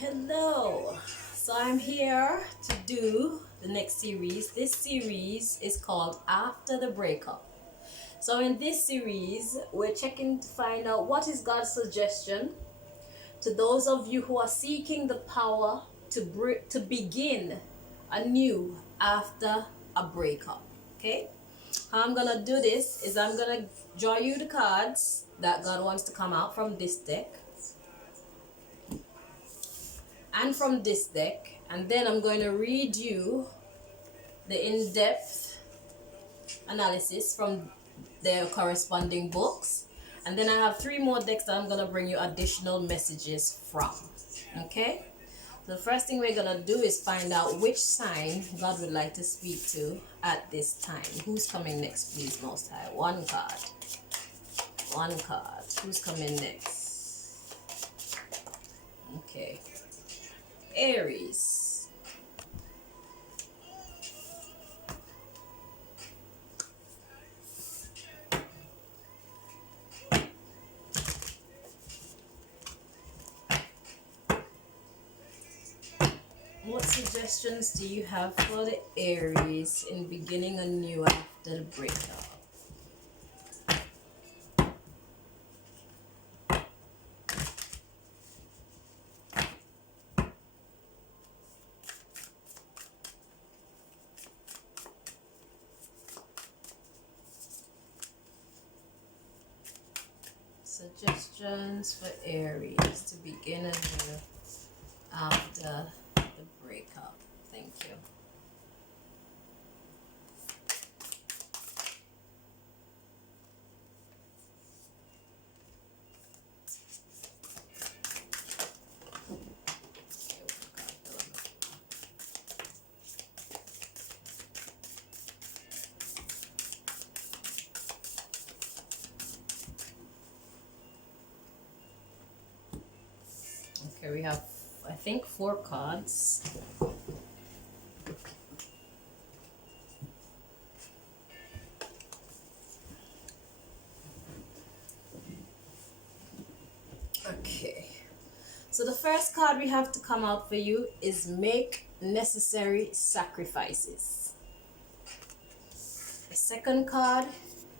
Hello, so I'm here to do the next series. This series is called After the Breakup. So in this series, we're checking to find out what is God's suggestion to those of you who are seeking the power to begin anew after a breakup. Okay, how I'm gonna do this is I'm gonna draw you the cards that God wants to come out from this deck and from this deck, and then I'm going to read you the in-depth analysis from their corresponding books, and then I have 3 more decks that I'm going to bring you additional messages from. Okay, the first thing we're going to do is find out which sign God would like to speak to at this time. Who's coming next, please, Most High? One card. Who's coming next? Okay, Aries. What suggestions do you have for the Aries in beginning anew after the breakup? Suggestions for Aries to begin anew after the breakup. Thank you. Okay, we have, I think, 4 cards. Okay, so the first card we have to come out for you is make necessary sacrifices. The second card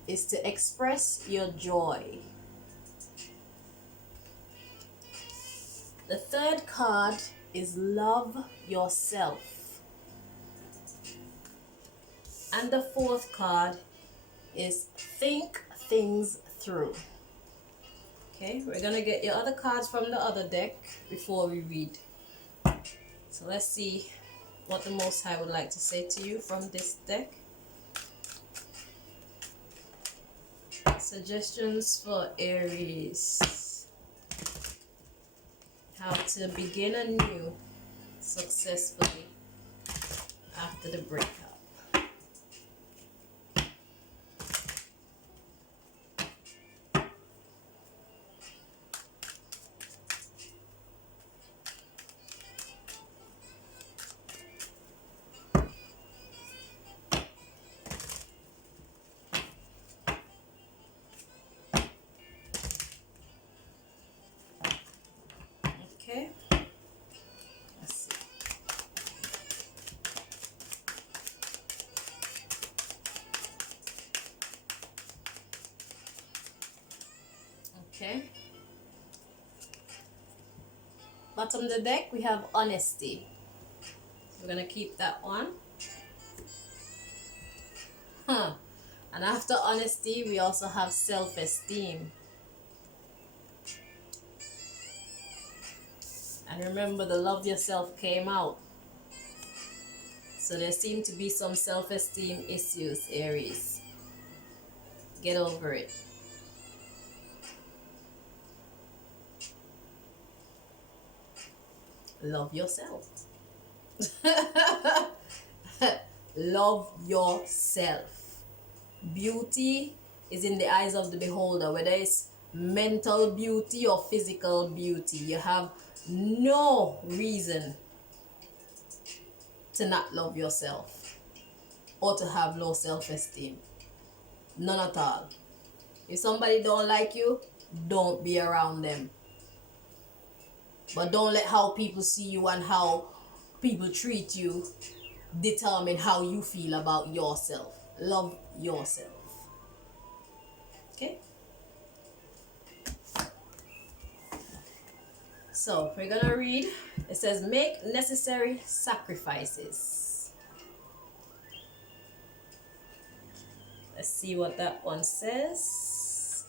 is to express your joy. The third card is love yourself. And the fourth card is think things through. Okay, we're gonna get your other cards from the other deck before we read. So let's see what the Most High would like to say to you from this deck. Suggestions for Aries. How to begin anew successfully after the breakup. Okay, let's see. Okay, bottom of the deck we have honesty. We're gonna keep that one. And after honesty we also have self-esteem. And remember, the love yourself came out. So there seem to be some self-esteem issues, Aries. Get over it. Love yourself. Love yourself. Beauty is in the eyes of the beholder, whether it's mental beauty or physical beauty. You have no reason to not love yourself or to have low self-esteem. None at all. If somebody don't like you, don't be around them. But don't let how people see you and how people treat you determine how you feel about yourself. Love yourself. Okay? So we're gonna read. It says, make necessary sacrifices. Let's see what that one says.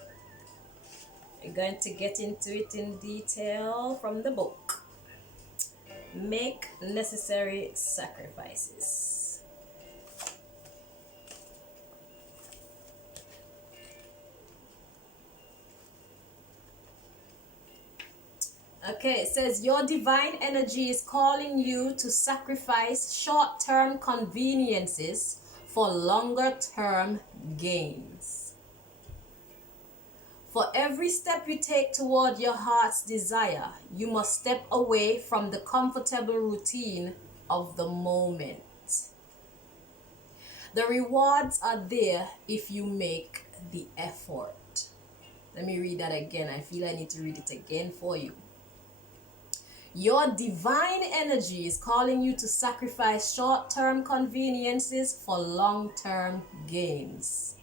We're going to get into it in detail from the book. Make necessary sacrifices. Okay, it says your divine energy is calling you to sacrifice short-term conveniences for longer-term gains. For every step you take toward your heart's desire, you must step away from the comfortable routine of the moment. The rewards are there if you make the effort. Let me read that again. I feel I need to read it again for you. Your divine energy is calling you to sacrifice short-term conveniences for long-term gains.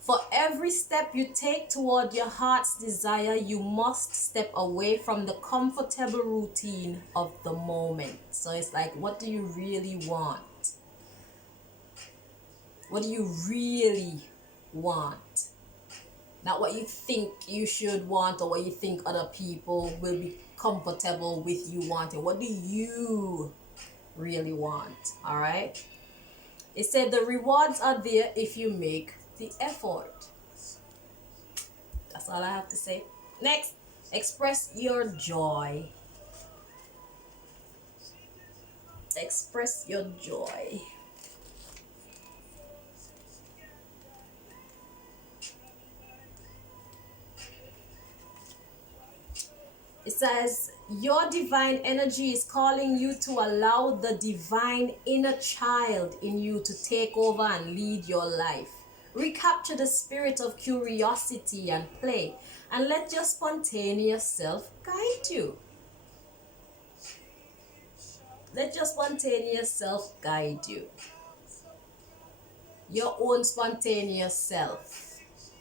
For every step you take toward your heart's desire, you must step away from the comfortable routine of the moment. So it's like, what do you really want? What do you really want? Not what you think you should want or what you think other people will be comfortable with you wanting. What do you really want? All right? It said the rewards are there if you make the effort. That's all I have to say. Next, express your joy. Express your joy. It says, your divine energy is calling you to allow the divine inner child in you to take over and lead your life. Recapture the spirit of curiosity and play, and let your spontaneous self guide you. Let your spontaneous self guide you. Your own spontaneous self.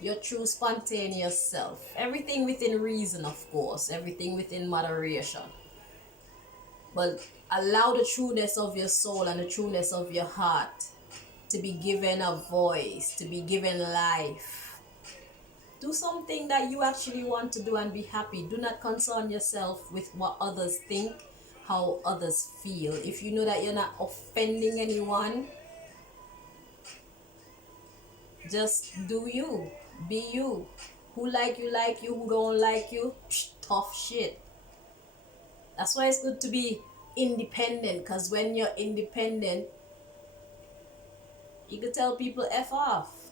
Your true spontaneous self. Everything within reason, of course. Everything within moderation. But allow the trueness of your soul and the trueness of your heart to be given a voice, to be given life. Do something that you actually want to do and be happy. Do not concern yourself with what others think, how others feel. If you know that you're not offending anyone, just do you. Be you. Who like you. Who don't like you, tough shit. That's why it's good to be independent, because when you're independent, you can tell people F off.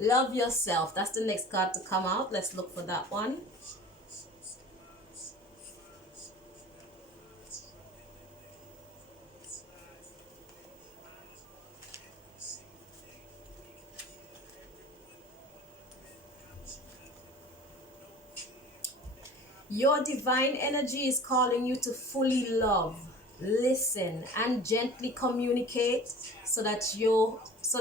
Love yourself. That's the next card to come out. Let's look for that one. Your divine energy is calling you to fully love, listen, and gently communicate so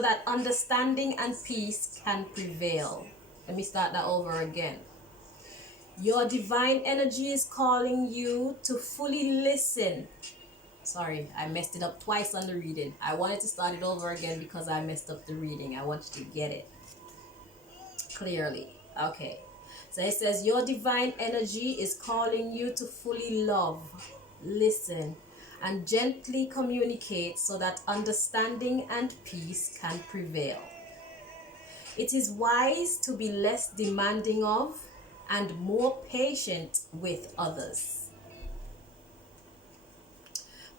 that understanding and peace can prevail. Let me start that over again. Your divine energy is calling you to fully listen. Sorry, I messed it up twice on the reading. I wanted to start it over again because I messed up the reading. I want you to get it clearly. Okay. So it says, your divine energy is calling you to fully love, listen, and gently communicate so that understanding and peace can prevail. It is wise to be less demanding of and more patient with others.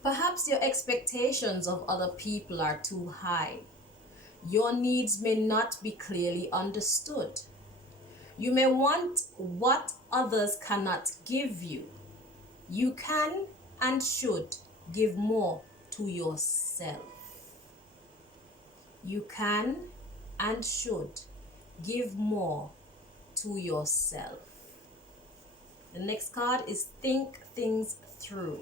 Perhaps your expectations of other people are too high. Your needs may not be clearly understood. You may want what others cannot give you. You can and should give more to yourself. You can and should give more to yourself. The next card is think things through.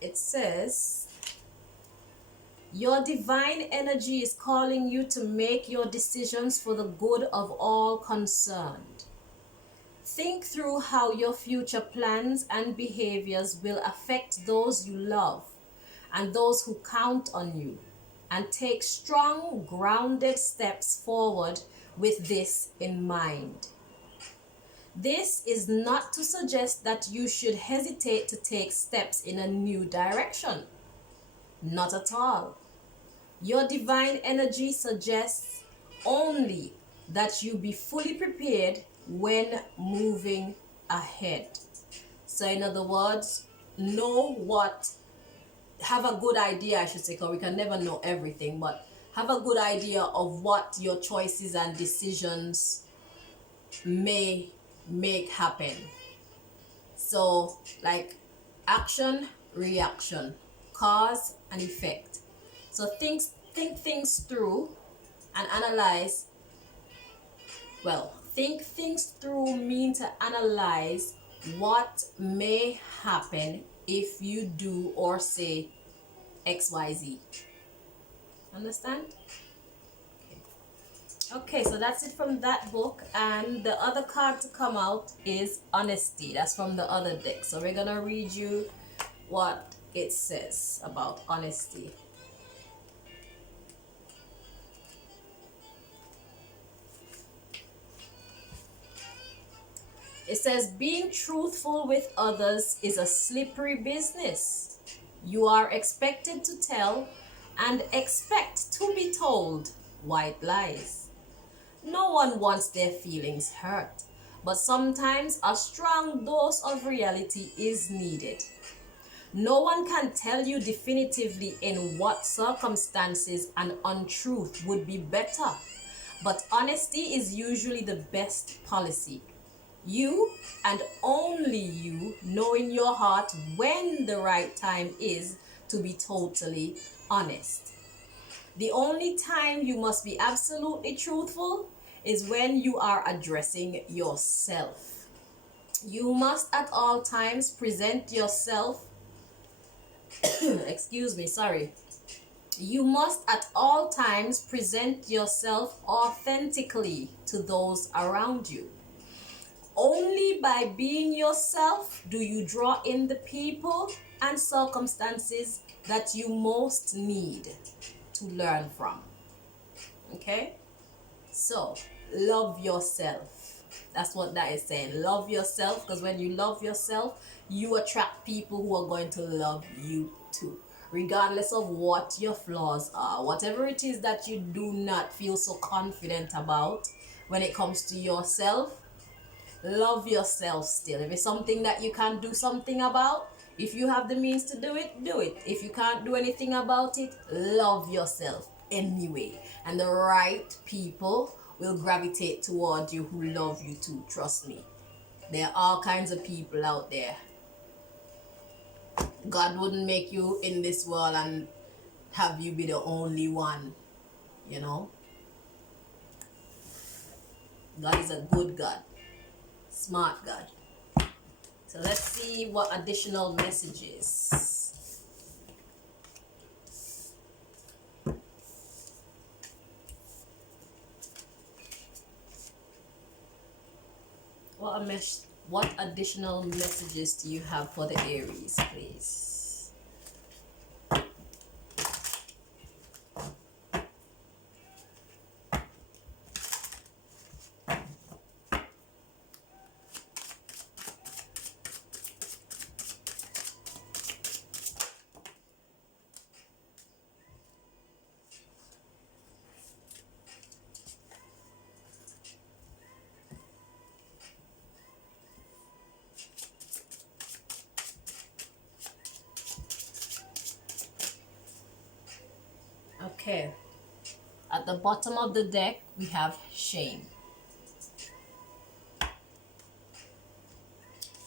It says, your divine energy is calling you to make your decisions for the good of all concerned. Think through how your future plans and behaviors will affect those you love and those who count on you, and take strong, grounded steps forward with this in mind. This is not to suggest that you should hesitate to take steps in a new direction. Not at all. Your divine energy suggests only that you be fully prepared when moving ahead. So in other words, have a good idea, I should say, because we can never know everything, but have a good idea of what your choices and decisions may make happen. So like action, reaction, cause and effect. So think things through and analyze. Well, think things through mean to analyze what may happen if you do or say XYZ. Understand? Okay, so that's it from that book. And the other card to come out is honesty. That's from the other deck. So we're gonna read you what it says about honesty. It says, being truthful with others is a slippery business. You are expected to tell and expect to be told white lies. No one wants their feelings hurt, but sometimes a strong dose of reality is needed. No one can tell you definitively in what circumstances an untruth would be better, but honesty is usually the best policy. You and only you know in your heart when the right time is to be totally honest. The only time you must be absolutely truthful is when you are addressing yourself. You must at all times present yourself You must at all times present yourself authentically to those around you. Only by being yourself do you draw in the people and circumstances that you most need to learn from. Okay? So, love yourself. That's what that is saying. Love yourself, because when you love yourself, you attract people who are going to love you too. Regardless of what your flaws are, whatever it is that you do not feel so confident about when it comes to yourself, love yourself still. If it's something that you can't do something about, if you have the means to do it, do it. If you can't do anything about it, love yourself anyway. And the right people will gravitate toward you who love you too. Trust me. There are all kinds of people out there. God wouldn't make you in this world and have you be the only one, you know. God is a good God. Smart God. So let's see what additional messages. What additional messages do you have for the Aries, please? Okay, at the bottom of the deck we have shame,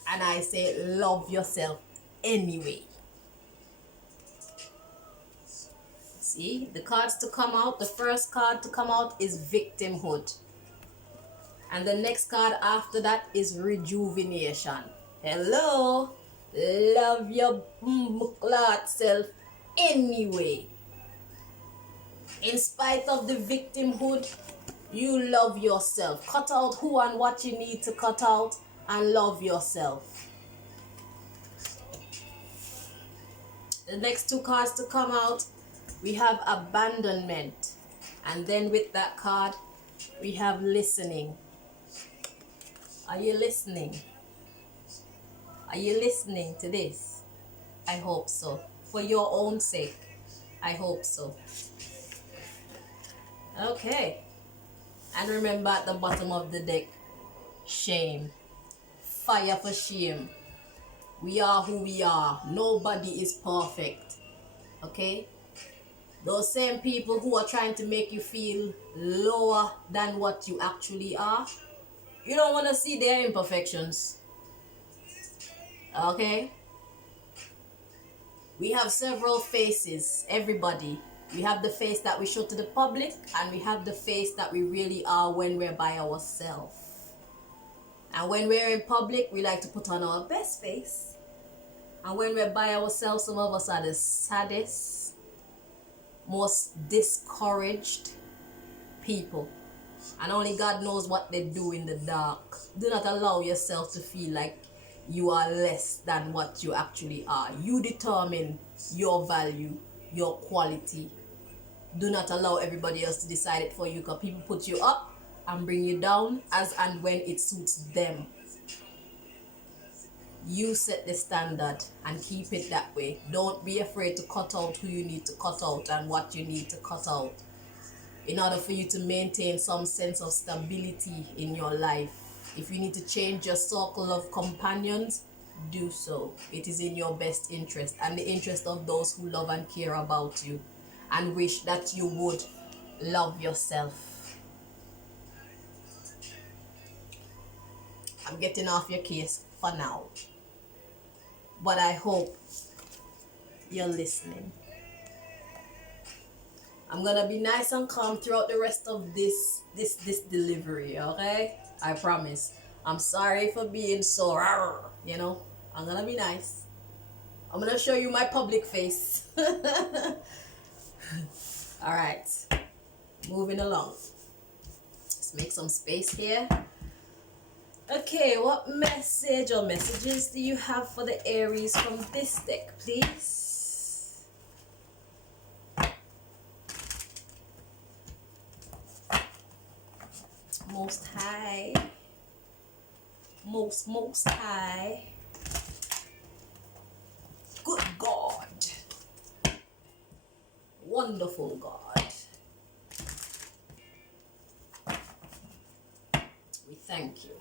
and I say love yourself anyway. See, the cards to come out, the first card to come out is victimhood. And the next card after that is rejuvenation. Hello, love your clot self anyway. In spite of the victimhood, you love yourself. Cut out who and what you need to cut out and love yourself. The next two cards to come out, we have abandonment. And then with that card, we have listening. Are you listening? Are you listening to this? I hope so. For your own sake, I hope so. Okay. And remember at the bottom of the deck, shame. Fire for shame. We are who we are. Nobody is perfect. Okay? Those same people who are trying to make you feel lower than what you actually are, you don't want to see their imperfections. Okay? We have several faces, everybody. We have the face that we show to the public, and we have the face that we really are when we're by ourselves. And when we're in public, we like to put on our best face. And when we're by ourselves, some of us are the saddest, most discouraged people. And only God knows what they do in the dark. Do not allow yourself to feel like you are less than what you actually are. You determine your value, your quality. Do not allow everybody else to decide it for you, because people put you up and bring you down as and when it suits them. You set the standard and keep it that way. Don't be afraid to cut out who you need to cut out and what you need to cut out in order for you to maintain some sense of stability in your life. If you need to change your circle of companions, do so. It is in your best interest and the interest of those who love and care about you and wish that you would love yourself. I'm getting off your case for now, but I hope you're listening. I'm gonna be nice and calm throughout the rest of this delivery, okay? I promise. I'm sorry for being so, you know. I'm gonna be nice. I'm gonna show you my public face. All right, moving along. Let's make some space here. Okay, what message or messages do you have for the Aries from this deck, please? Most High, most High, good God, wonderful God, we thank you.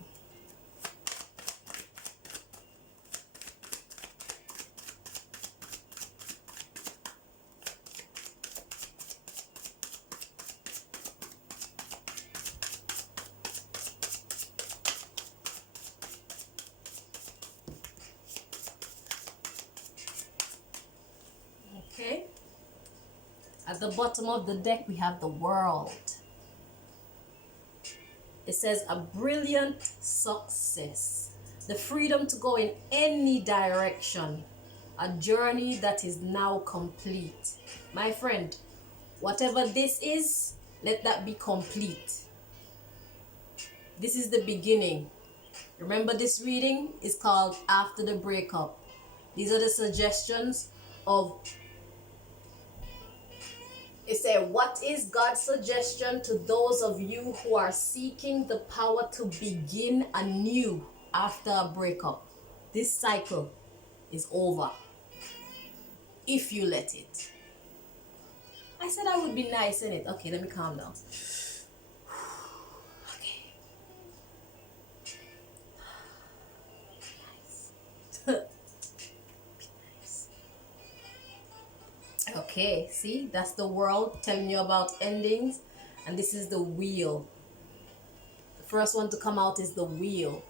Okay, at the bottom of the deck we have the World. It says a brilliant success, the freedom to go in any direction, a journey that is now complete. My friend, whatever this is, let that be complete. This is the beginning. Remember, this reading is called After the Breakup. These are the suggestions of, it said, what is God's suggestion to those of you who are seeking the power to begin anew after a breakup? This cycle is over if you let it. I said I would be nice in it. Okay, let me calm down. Okay. Nice. Okay, see, that's the World telling you about endings, and this is the Wheel. The first one to come out is the Wheel.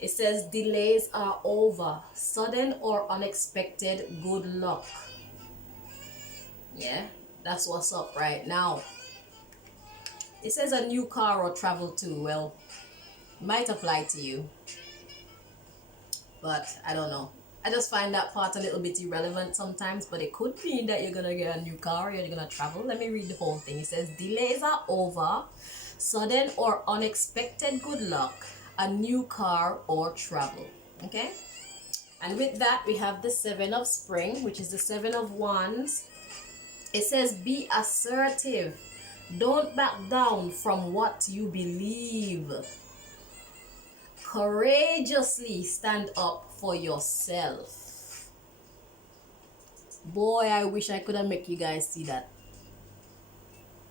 It says delays are over, sudden or unexpected good luck. Yeah, that's what's up right now. It says a new car or travel too. Well, might apply to you, but I don't know. I just find that part a little bit irrelevant sometimes, but it could mean that you're gonna get a new car or you're gonna travel. Let me read the whole thing. It says delays are over, sudden or unexpected good luck, a new car or travel. Okay? And with that, we have the Seven of Spring, which is the Seven of Wands. It says be assertive. Don't back down from what you believe. Courageously stand up for yourself. Boy, I wish I could have make you guys see that.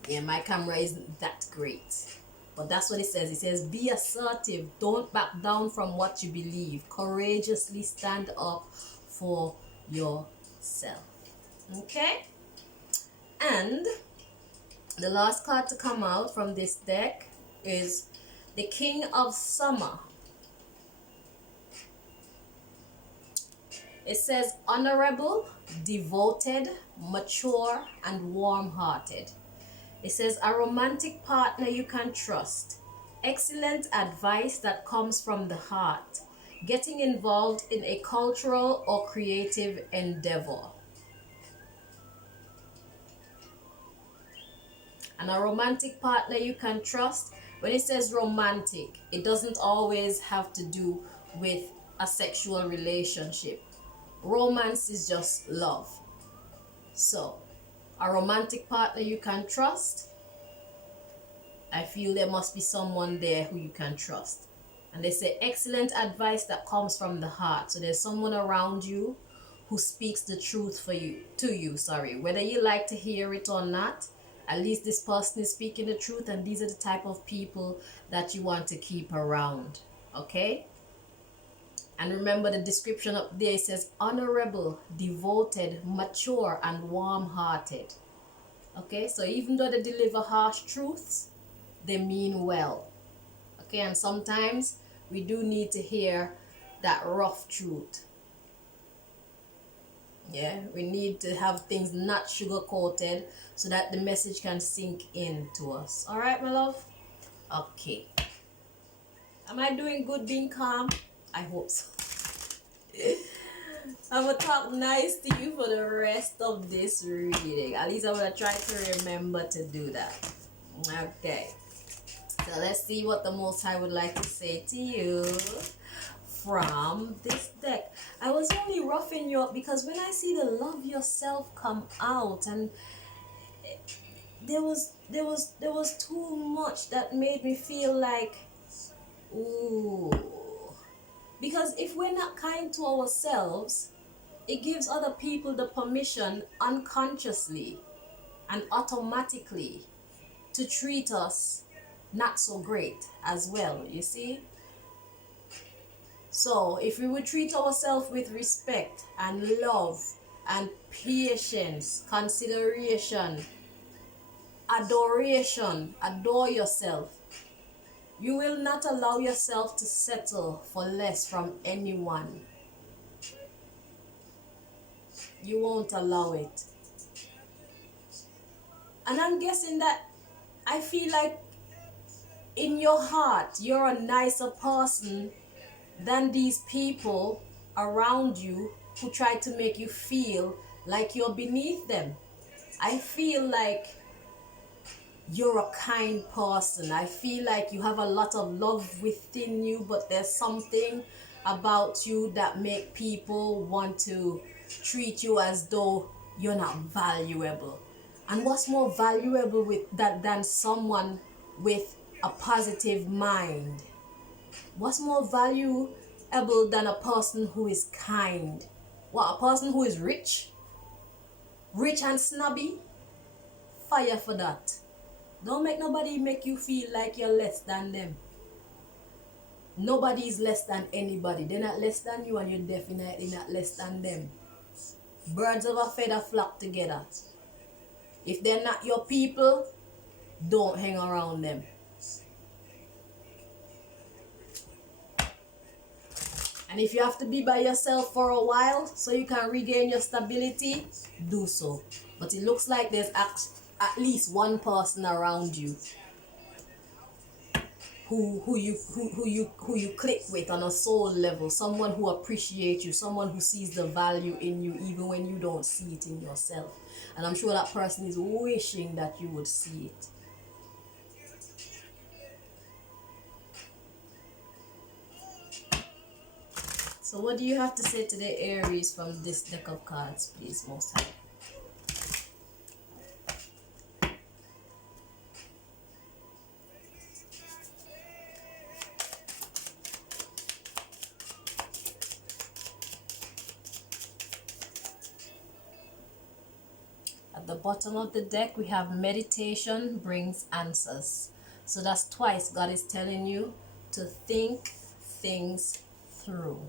Yeah, my camera isn't that great. But that's what it says. It says be assertive. Don't back down from what you believe. Courageously stand up for yourself. Okay? And the last card to come out from this deck is the King of Summer. It says honorable, devoted, mature, and warm-hearted. It says a romantic partner you can trust. Excellent advice that comes from the heart. Getting involved in a cultural or creative endeavor. And a romantic partner you can trust. When it says romantic, it doesn't always have to do with a sexual relationship. Romance is just love. So, a romantic partner you can trust. I feel there must be someone there who you can trust. And they say excellent advice that comes from the heart. So there's someone around you who speaks the truth to you, whether you like to hear it or not. At least this person is speaking the truth, and these are the type of people that you want to keep around. Okay? And remember the description up there, it says honorable, devoted, mature, and warm-hearted. Okay, so even though they deliver harsh truths, they mean well. Okay, and sometimes we do need to hear that rough truth. Yeah, we need to have things not sugar-coated so that the message can sink in to us. All right, my love? Okay. Am I doing good being calm? I hope so. I'm going to talk nice to you for the rest of this reading. At least I'm going to try to remember to do that. Okay. So let's see what the Most High would like to say to you from this deck. I was only roughing you up because when I see the love yourself come out, and there was too much that made me feel like, ooh. Because if we're not kind to ourselves, it gives other people the permission unconsciously and automatically to treat us not so great as well, you see? So if we would treat ourselves with respect and love and patience, consideration, adoration, adore yourself, you will not allow yourself to settle for less from anyone. You won't allow it. And I'm guessing that I feel like in your heart, you're a nicer person than these people around you who try to make you feel like you're beneath them. I feel like you're a kind person. I feel like you have a lot of love within you, but there's something about you that make people want to treat you as though you're not valuable. And what's more valuable with that than someone with a positive mind? What's more valuable than a person who is kind? What, a person who is rich? Rich and snobby? Fire for that. Don't make nobody make you feel like you're less than them. Nobody is less than anybody. They're not less than you, and you're definitely not less than them. Birds of a feather flock together. If they're not your people, don't hang around them. And if you have to be by yourself for a while so you can regain your stability, do so. But it looks like there's at least one person around you who you click with on a soul level, someone who appreciates you, someone who sees the value in you even when you don't see it in yourself. And I'm sure that person is wishing that you would see it. So what do you have to say to the Aries from this deck of cards, please, Most High? At the bottom of the deck, we have meditation brings answers. So that's twice God is telling you to think things through.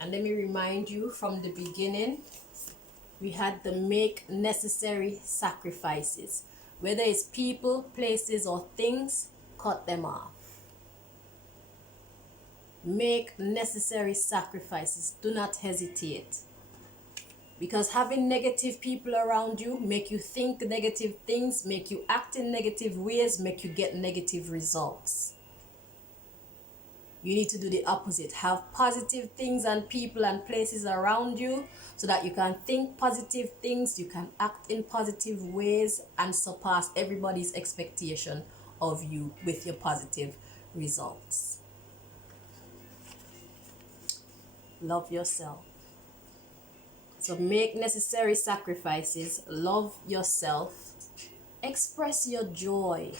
And let me remind you, from the beginning, we had to make necessary sacrifices. Whether it's people, places, or things, cut them off. Make necessary sacrifices. Do not hesitate. Because having negative people around you make you think negative things, make you act in negative ways, make you get negative results. You need to do the opposite. Have positive things and people and places around you so that you can think positive things, you can act in positive ways and surpass everybody's expectation of you with your positive results. Love yourself. So make necessary sacrifices. Love yourself. Express your joy.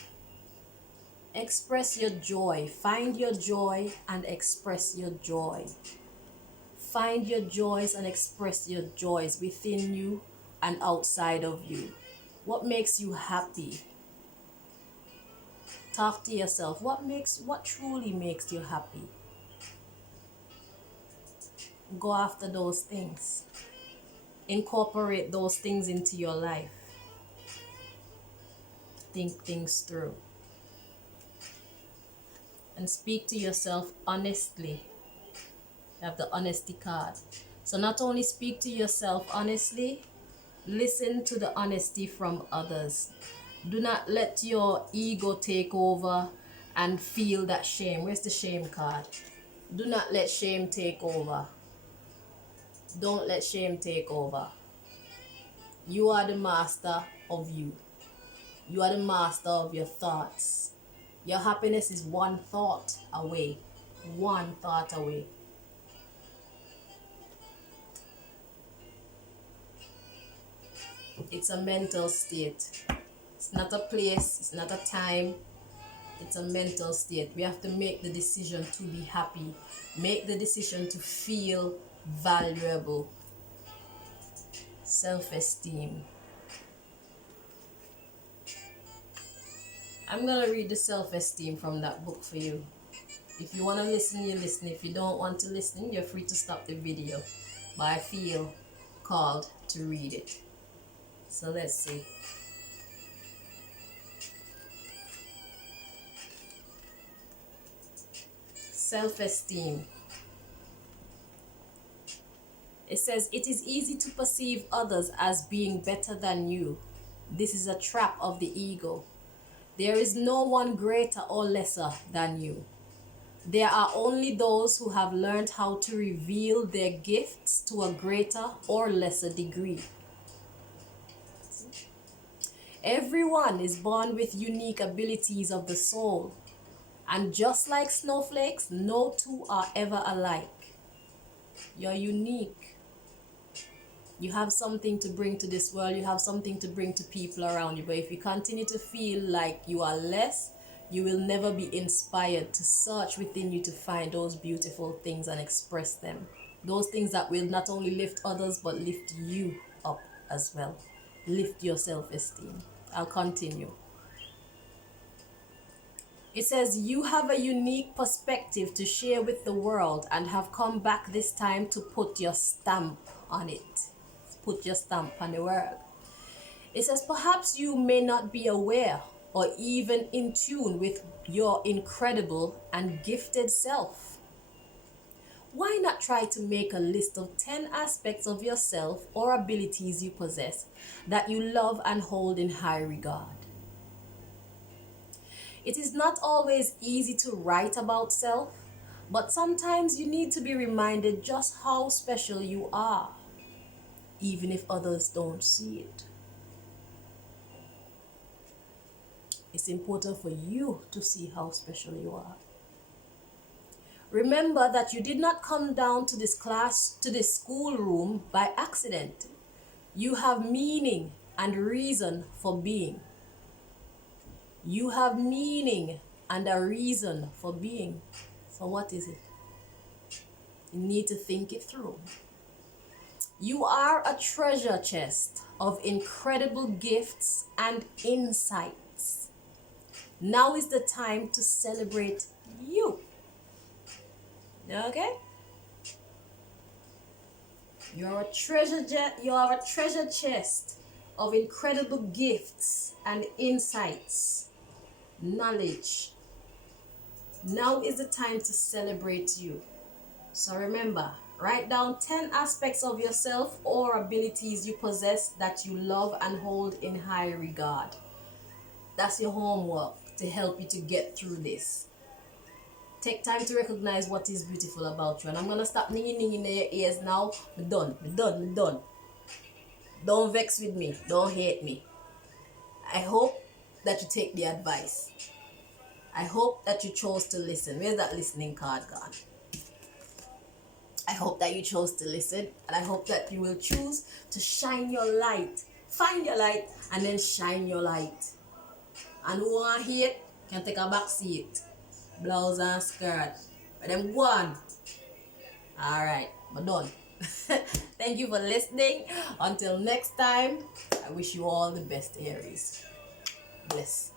Express your joy. Find your joy and express your joy. Find your joys and express your joys within you and outside of you. What makes you happy? Talk to yourself. What truly makes you happy? Go after those things. Incorporate those things into your life. Think things through. And speak to yourself honestly. You have the honesty card. So not only speak to yourself honestly, listen to the honesty from others. Do not let your ego take over and feel that shame. Where's the shame card? Do not let shame take over. Don't let shame take over. You are the master of you. You are the master of your thoughts. Your happiness is one thought away. One thought away. It's a mental state. It's not a place. It's not a time. It's a mental state. We have to make the decision to be happy. Make the decision to feel valuable. Self-esteem. I'm going to read the self-esteem from that book for you. If you want to listen, you listen. If you don't want to listen, you're free to stop the video. But I feel called to read it. So let's see. Self-esteem. It says, it is easy to perceive others as being better than you. This is a trap of the ego. There is no one greater or lesser than you. There are only those who have learned how to reveal their gifts to a greater or lesser degree. Everyone is born with unique abilities of the soul. And just like snowflakes, no two are ever alike. You're unique. You have something to bring to this world. You have something to bring to people around you. But if you continue to feel like you are less, you will never be inspired to search within you to find those beautiful things and express them. Those things that will not only lift others, but lift you up as well. Lift your self-esteem. I'll continue. It says, you have a unique perspective to share with the world and have come back this time to put your stamp on it. Put your stamp on the world. It says, perhaps you may not be aware, or even in tune with your incredible and gifted self. Why not try to make a list of 10 aspects of yourself or abilities you possess that you love and hold in high regard? It is not always easy to write about self, but sometimes you need to be reminded just how special you are, even if others don't see it. It's important for you to see how special you are. Remember that you did not come down to this schoolroom by accident. You have meaning and reason for being. You have meaning and a reason for being. So what is it? You need to think it through. You are a treasure chest of incredible gifts and insights. Now is the time to celebrate you. Okay? You are a treasure chest of incredible gifts and insights, knowledge. Now is the time to celebrate you. So remember, write down 10 aspects of yourself or abilities you possess that you love and hold in high regard. That's your homework to help you to get through this. Take time to recognize what is beautiful about you. And I'm going to stop ninging in your ears now. I'm done. Don't vex with me. Don't hate me. I hope that you take the advice. I hope that you chose to listen. Where's that listening card gone? I hope that you chose to listen, and I hope that you will choose to shine your light. Find your light and then shine your light. And who want hate can take a back seat. Blouse and skirt. But them go on. Alright, we're done. Thank you for listening. Until next time, I wish you all the best, Aries. Bless.